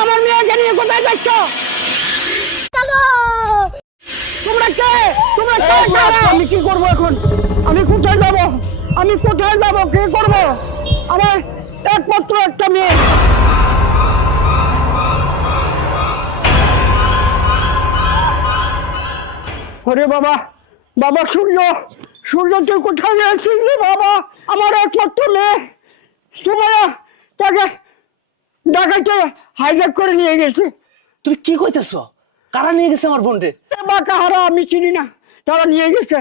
আমার যাচ্ছ তোমরা কে তোমরা আমি কি করব এখন আমি কোথায় যাব আমি কোথায় যাব কি করব আমার একমাত্র একটা মেয়ে ওরে বাবা বাবা সূর্য সূর্য তুই কোথায় গেছিস রে বাবা? আমার একমাত্র মেয়ে সুমায়া তাকে ডাকাইতে হাইজ্যাক করে নিয়ে গেছে। তুমি কি কইতেছ? কারা নিয়ে গেছে আমার বোনরে? বা কাহারা আমি চিনি না। তারা নিয়ে গেছে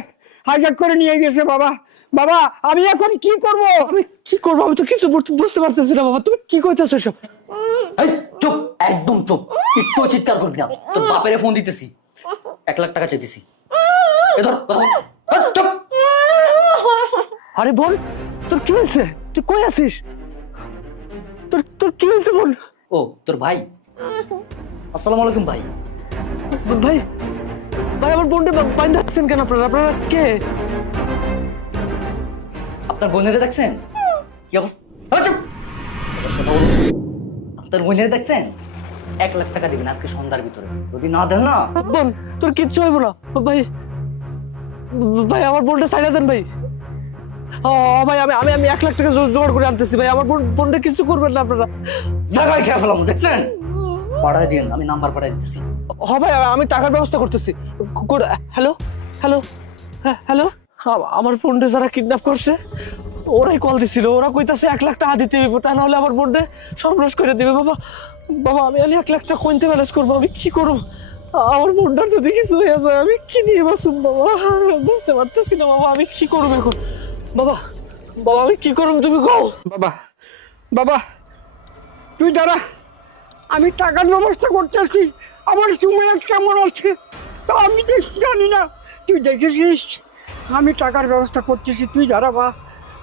হাইজ্যাক করে নিয়ে গেছে বাবা। বাবা আমি এখন কি করব? আমি কি করব? আমি তো কিছু বুঝ- বুঝতে পারতেছি না বাবা। তুমি কি কইতেছো সব এই চুপ একদম চুপ। একটু চিৎকার করবি না। তোর বাপের ফোন দিতেছি। এক লাখ টাকা চাইতেছি। এ ধর ধর, ধর, চুপ। আরে বোন তোর কি হয়েছে? তুই কই আছিস? তোর তোর কি হয়েছে বোন? ও তোর ভাই? আসসালামু আলাইকুম ভাই। ভাই ভাই আমার বোনটা কেন আপনারা? আপনারা কে? আপনার বোনেরে দেখছেন? কি অবস্থা? আপনার বোনেরে দেখছেন? এক লাখ টাকা দিবেন আজকে সন্ধ্যার ভিতরে। যদি না দেন না? বোন তোর কিচ্ছু হইব না। ভাই ভাই আমার বোনটা সাইডা দেন ভাই। ও ভাই আমি আমি আমি এক লাখ টাকা জো- জোগাড় করে আনতেছি ভাই আমার বোন বোনটা কিছু করবেন না আপনারা। জায়গায় খেয়ে ফেলাম দেখছেন? পাঠায় দিন আমি নাম্বার পাঠাই দিতেছি। হ ভাই আমি টাকার ব্যবস্থা করতেছি। হ্যালো? হ্যালো? হ্যাঁ হ্যালো? আমার বোনটা যারা কিডন্যাপ করছে ওরাই কল দিছিল। ওরা কইতাছে এক লাখ টাকা দিতে হইব তা নাহলে আমার বোনটা সর্বনাশ করে দিবে। বাবা বাবা আমি আমি এক লাখ টাকা কোনতে ম্যানেজ করব? আমি কি করব? আমার বোনটার যদি কিছু হয়ে যায় আমি কি নিয়ে বাসুম বাবা? বুঝতে পারতেছি না বাবা আমি কি করব এখন? বাবা বাবা আমি কি করব তুমি কও? বাবা বাবা তুই দাঁড়া। আমি টাকার ব্যবস্থা করতেছি আমার সুমেয়া কেমন আছে? তা আমি দেখছি জানি না। তুই দেখেছিস? আমি টাকার ব্যবস্থা করতেছি। তুই দাঁড়া বা।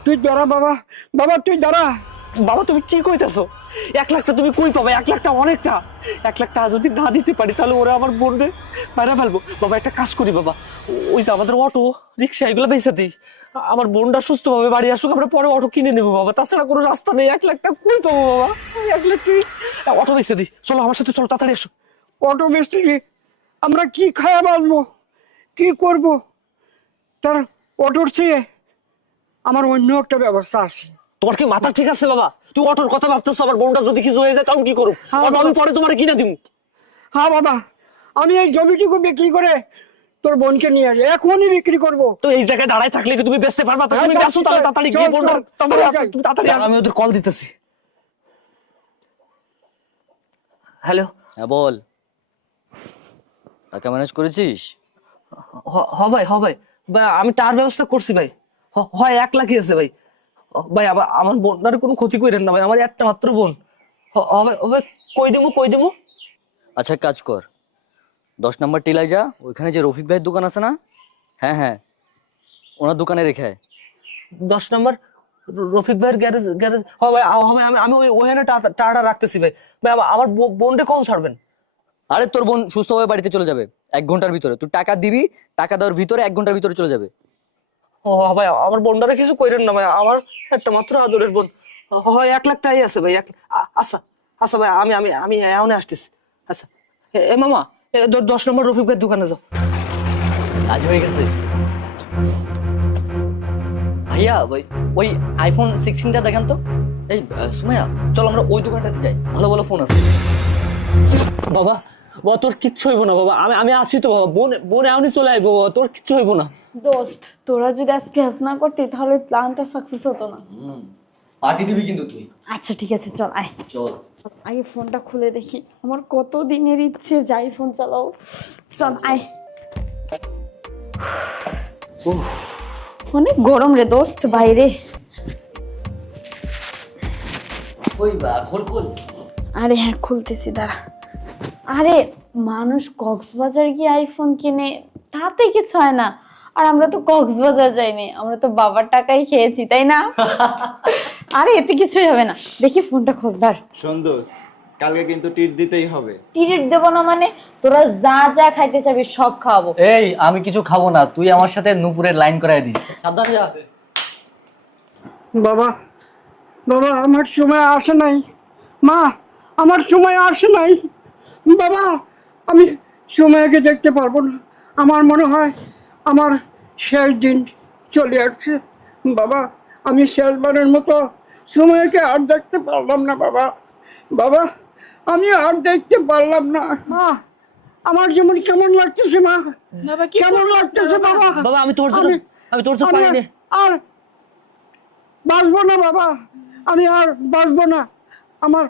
তুই দাঁড়া বাবা। বাবা তুই দাঁড়া। বাবা, তুমি কি কইতেছো? এক লাখটা তুমি কই পাবে? এক লাখটা অনেকটা। এক লাখ টাকা যদি না দিতে পারি, তাহলে ওরা আমার বোনরে মারা ফেলব। বাবা, একটা কাজ করি বাবা। ওই যে আমাদের অটো, রিক্সা, এগুলো বেঁচে দিই। আমার বোনটা সুস্থ ভাবে বাড়ি আসুক, আমরা পরে অটো কিনে নেব বাবা। তাছাড়া কোনো রাস্তা নেই। এক লাখ টাকা কই পাবো বাবা? এক লাখ টাকা অটো বেঁচে দিই। চলো আমার সাথে, চলো তাড়াতাড়ি এসো অটো মিস্ত্রি আমরা কি খায়া বাঁচবো? কি করব? তার অটোর চেয়ে আমার অন্য একটা ব্যবস্থা আছে। তোমার কি মাথা ঠিক আছে বাবা? তুই অটোর কথা ভাবতেছো আমার বোনটা যদি কিছু হয়ে যায় তখন কি করব? হ্যাঁ, অটো আমি পরে তোমার কিনে দিব হ্যাঁ বাবা। আমি এই জমিটুকু বিক্রি করে তোর বোনকে নিয়ে আসি এখনই বিক্রি করব। তো এই জায়গায় দাঁড়ায় থাকলে কি তুমি বেচতে পারবা? হ্যাঁ, তুমি বেচো তাহলে তাড়াতাড়ি গিয়ে বোনটা চল, তুমি তাড়াতাড়ি আমি ওদের কল দিতেছি। হ্যালো। হ্যাঁ বল। টাকা ম্যানেজ করেছিস? হ- ভাই হ ভাই। আমি টার ব্যবস্থা করছি ভাই। হয় এক লাখই আছে ভাই। ভাই আমার আমার বোনটার কোনো ক্ষতি করেন না ভাই আমার একটা মাত্র বোন। হ- হ ভাই হ ভাই কই দেবো কই দেবো? আচ্ছা এক কাজ কর। দশ নম্বর টিলায় যা ওইখানে যে রফিক ভাইয়ের দোকান আছে না? হ্যাঁ হ্যাঁ। ওনার দোকানে রেখে আয়। দশ নম্বর রফিক ভাইয়ের গ্যারেজ গ্যারেজ হ ভাই আ- হ আমি আমি ওই ওখানে টা- টাটা রাখতেছি ভাই। ভাই আমার- আমার বো- বোনটা কখন ছাড়বেন? আরে তোর বোন সুস্থভাবে বাড়িতে চলে যাবে এক ঘণ্টার ভিতরে। তুই টাকা দিবি টাকা দেওয়ার ভিতরে এক ঘণ্টার ভিতরে চলে যাবে। ও ভাই আমার বোনটারে কিছু কইরেন না ভাই আমার একটা মাত্র আদরের বোন। হয় এক লাখ টাকাই আছে ভাই এক আচ্ছা আচ্ছা ভাই আমি আমি আমি এখন আসতেছি। আচ্ছা। এ- এ মামা দশ নম্বর রফিক ভাইয়ের দোকানে যাও। কাজ হয়ে গেছে। ভাইয়া ওই ওই আইফোন সিক্সটিনটা দেখেন তো? এই সুমাইয়া চল আমরা ওই দোকানটাতে যাই। ভালো ভালো ফোন আছে। বাবা বাবা তোর কিচ্ছু হইব না বাবা। আমি আমি আছি তো বাবা। বোন বোন এখনই চলে আসব বাবা। তোর কিচ্ছু হইব না। দোস্ত তোরা যদি আজকে হেল্প না করতি তাহলে প্ল্যানটা সাকসেস হতো না। পার্টি দিবি কিন্তু তুই? আচ্ছা ঠিক আছে চল আয়। চল। আগে ফোনটা খুলে দেখি। আমার কত দিনের ইচ্ছে যাই ফোন চালাও। চল আয়। অনেক গরম রে দোস্ত বাইরে। ওই বা? খোল খোল। আরে হ্যাঁ খুলতেছি দাঁড়া। আরে মানুষ কক্সবাজার গিয়ে আইফোন কিনে তাতে কিছু হয় না। আর আমরা তো কক্সবাজার যাইনি আমরা তো বাবার টাকাই খেয়েছি তাই না? আরে এতে কিছুই হবে না। দেখি ফোনটা খোল ধর। শোন দোস্ত, কালকে কিন্তু টিট দিতেই হবে। টিকিট দেবো না মানে? তোরা যা যা খাইতে চাবি সব খাওয়াবো। এই আমি কিছু খাব না তুই আমার সাথে নুপুরের লাইন করাই দিস। সাবধানে যা। বাবা বাবা আমার সময় আসে নাই। মা আমার সময় আসে নাই। বাবা আমি সময়কে দেখতে পারব না। আমার মনে হয় আমার শেষ দিন চলে আসছে। বাবা আমি শেষবারের মতো সময়কে আর দেখতে পারলাম না বাবা। বাবা আমি আর দেখতে পারলাম না। মা আমার যেমন কেমন লাগতেছে মা? কেমন লাগতেছে বাবা? বাবা আমি তোর জন্য আমি- তোর জন্য আমি আর বাঁচবো না বাবা। আমি আর বাঁচবো না। আমার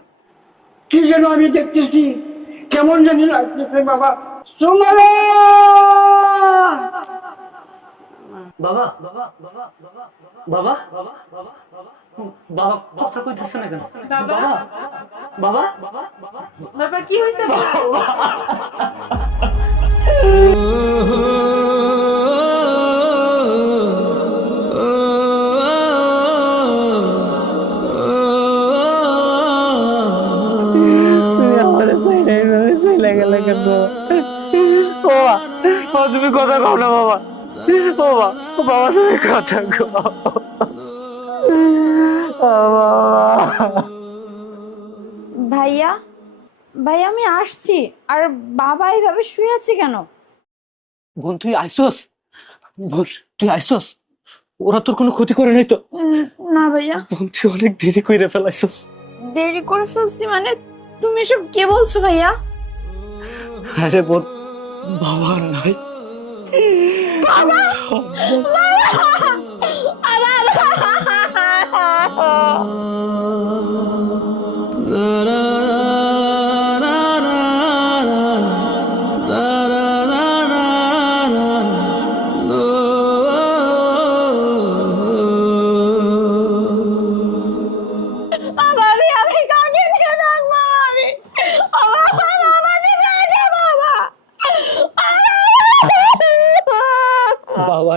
কি যেন আমি দেখতেছি। কেমন জানি লাগতেছে বাবা। সুমালা! বাবা বাবা বাবা বাবা বাবা কথা কইতেছে বাবা। বাবা বাবা বাবা কি হয়েছে বাবা তুমি কথা কও না বাবা। ও বাবা বাবা তুমি কথা কও। ভাইয়া ভাইয়া আমি আসছি। আর বাবা এইভাবে শুয়ে আছে কেন? বোন তুই আইসোস? বোন তুই আইসোস? ওরা তোর কোনো ক্ষতি করে নাই তো? না ভাইয়া। বোন তুই অনেক দেরি কইরে ফেলাইছস দেরি করে ফেলছি মানে তুমি সব কে বলছো ভাইয়া? আরে বোন বাবা নাই। বাবা! বাবা! বাবা!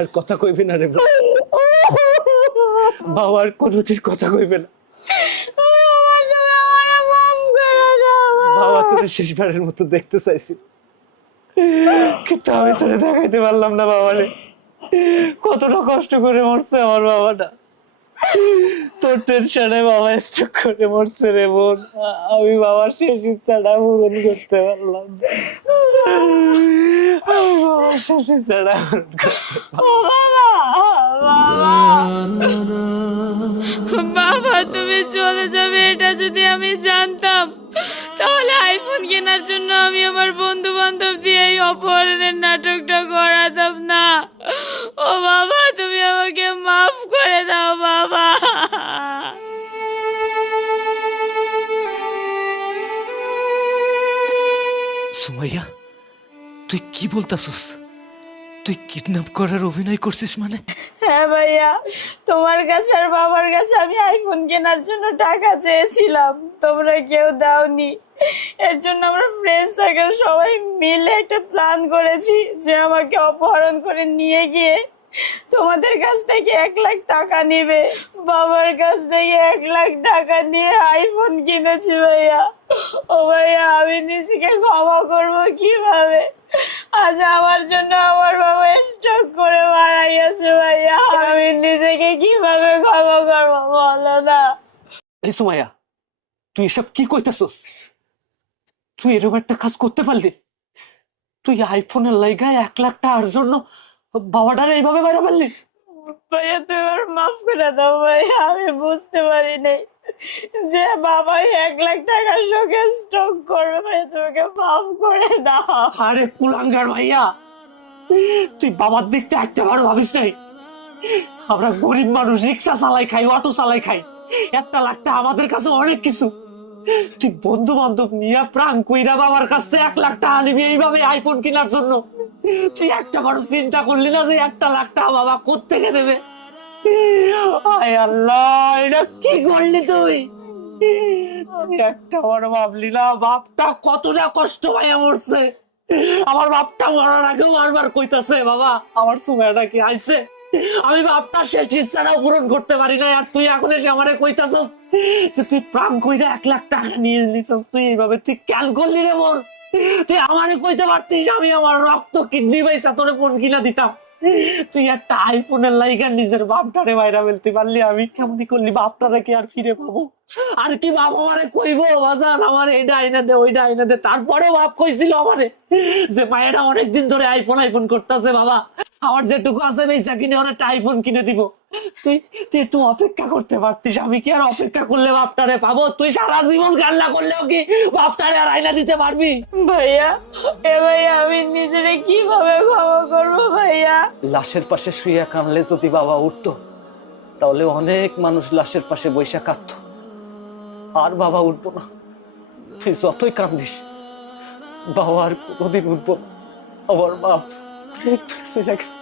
বাবার কথা কইবে না রে বোন বাবার কোনোদিন কথা কইবে না। বাবা, তোর শেষবারের মতো দেখতে চাইছি। কিন্তু আমি তোরে দেখাইতে পারলাম না বাবারে। কতটা কষ্ট করে মরছে আমার বাবাটা। তোর টেনশনে বাবা স্ট্রোক করে মরছে রে বোন। আমি বাবার শেষ ইচ্ছাটা পূরণ করতে পারলাম বাবা, তুমি চলে যাবে, এটা যদি আমি জানতাম। তাহলে আইফোন কেনার জন্য আমি আমার বন্ধু বান্ধব দিয়ে এই অপহরণের নাটকটা করাতাম না। কি বলতাছস? তুই কিডন্যাপ করার অভিনয় করছিস মানে? হ্যাঁ ভাইয়া, তোমার কাছে আর বাবার কাছে আমি আইফোন কেনার জন্য টাকা চেয়েছিলাম। তোমরা কেউ দাওনি। এর জন্য আমরা ফ্রেন্ড সার্কেল সবাই মিলে একটা প্ল্যান করেছি যে আমাকে অপহরণ করে নিয়ে গিয়ে তোমাদের কাছ থেকে এক লাখ টাকা নিবে। বাবার কাছ থেকে এক লাখ টাকা নিয়ে আইফোন কিনেছি ভাইয়া। ও ভাইয়া, আমি নিজেকে ক্ষমা করব কীভাবে? আজ আমার জন্য আমার বাবা স্ট্রোক করে মারা গেছে ভাইয়া। আমি নিজেকে কীভাবে ক্ষমা করব বলো না। আরে সুমাইয়া, তুই এসব কি কইতেছস? তুই এরকম একটা কাজ করতে পারলি? তুই আইফোনের লাইগায় এক লাখ টাকার জন্য বাবাটারে এইভাবে বাইরে পারলি মাফ করে দাও আমি বুঝতে পারি নাই যে বাবাই এক লাখ টাকা শোকে স্ট্রোক করবে তোমাকে মাফ করে দাও। আরে ভাইয়া, তুই বাবার দিকটা একটা বার ভাবিস নাই? আমরা গরিব মানুষ, রিক্সা চালাই খাই, অটো চালাই খাই, একটা লাখটা আমাদের কাছে অনেক কিছু। তুই বন্ধু বান্ধব নিয়ে প্রাণ কইরা বাবার কাছ থেকে এক লাখ টাকা নিবি এইভাবে আইফোন কেনার জন্য। তুই একটা চিন্তা করলি না যে একটা লাখ টাকা বাবা কোত্থেকে দেবে? আয় আল্লাহ, এটা কি করলি তুই? তুই একটা বড় ভাবলি না, বাপটা কতটা কষ্ট মরছে। আমার বাপটা মরার আগেও বারবার কইতাছে, বাবা, আমার সুমেয়াটা কি আইছে? আমি বাপটার শেষ ইচ্ছাটাও পূরণ করতে পারি না আর তুই এখন এসে আমারে কইতাছস তুই প্রাণ কইরা এক লাখ টাকা নিয়ে নিছস, তুই এইভাবে তুই কেন করলি রে মোর? তুই আমারে কইতে পারতিস আমি আমার রক্ত কিডনি পয়সা তোরে ফোন কিনা দিতাম? তুই একটা আইফোনের লাইগার নিজের বাপটারে বাইরা ফেলতে পারলি, আমি কেমনি করলি? বাপটারে কি আর ফিরে পাবো? আর কি বাপ আমারে কইবো? বাজান, আমার এইটা আইনা দে, ওইটা আইনা দে। তারপরেও বাপ কইছিল আমারে যে, মায়েরা অনেকদিন ধরে আইফোন আইফোন করতেছে বাবা। আমার যেটুকু আছে পয়সা কিনে ওর একটা আইফোন কিনে দিব। তুই তুই একটু অপেক্ষা করতে পারতিস। আমি কি আর অপেক্ষা করলে বাপটারে পাবো? তুই সারা জীবন কান্না করলেও কি বাপটারে আর আইনা দিতে পারবি? ভাইয়া এ ভাইয়া আমি নিজেরে কীভাবে ক্ষমা করব ভাইয়া? লাশের পাশে শুয়ে কানলে যদি বাবা উঠতো তাহলে অনেক মানুষ লাশের পাশে বৈশা কাঁদতো। আর বাবা উঠবো না। তুই যতই কান্দিস বাবা আর কোনোদিন উঠবো না। আমার বাপ চলে গেছে